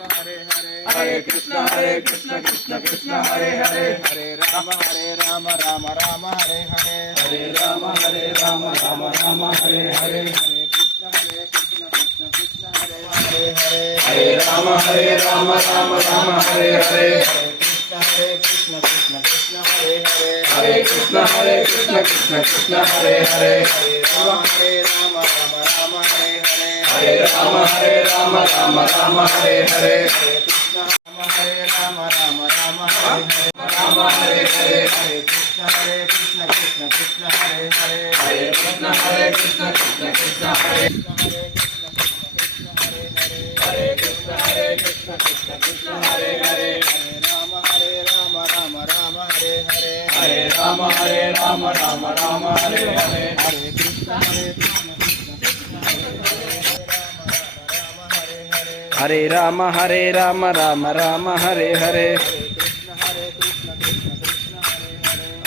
हरे कृष्ण कृष्ण कृष्ण हरे हरे हरे राम राम राम हरे हरे हरे राम राम राम हरे हरे हरे कृष्ण कृष्ण हरे हरे हरे राम राम राम हरे हरे हरे कृष्ण कृष्ण हरे हरे हरे कृष्ण कृष्ण हरे हरे हरे राम राम हरे हरे हरे राम राम हरे हरे हरे राम राम हरे हरे राम हरे हरे हरे कृष्ण कृष्ण हरे हरे हरे कृष्ण कृष्ण हरे हरे कृष्ण कृष्ण हरे हरे राम राम हरे हरे हरे राम राम हरे हरे हरे कृष्ण हरे राम राम राम हरे हरे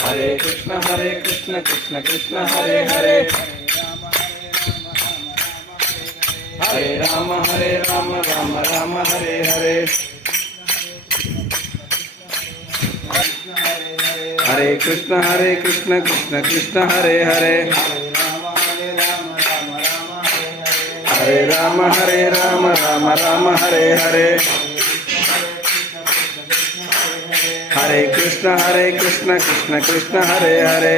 हरे कृष्ण कृष्ण कृष्ण हरे हरे हरे राम राम हरे हरे हरे कृष्ण कृष्ण कृष्ण हरे हरे हरे राम राम हरे हरे हरे कृष्ण कृष्ण कृष्ण हरे हरे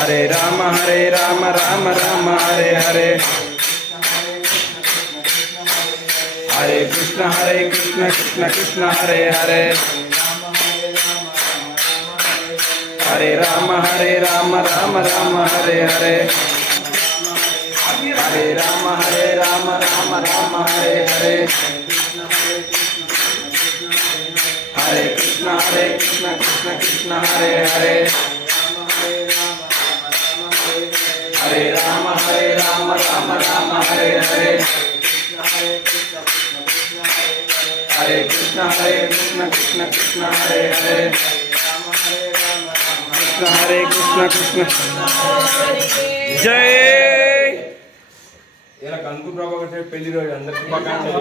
हरे राम राम हरे हरे हरे कृष्ण कृष्ण कृष्ण हरे हरे हरे राम राम हरे हरे हरे राम राम हरे हरे हरे कृष्ण कृष्ण कृष्ण हरे हरे हरे राम राम हरे हरे हरे कृष्ण कृष्ण कृष्ण हरे हरे कृष्ण जय ఇలా కంకు ప్రభాకర్ పెళ్లి రోజు అందరికి శుభాకాంక్షలు.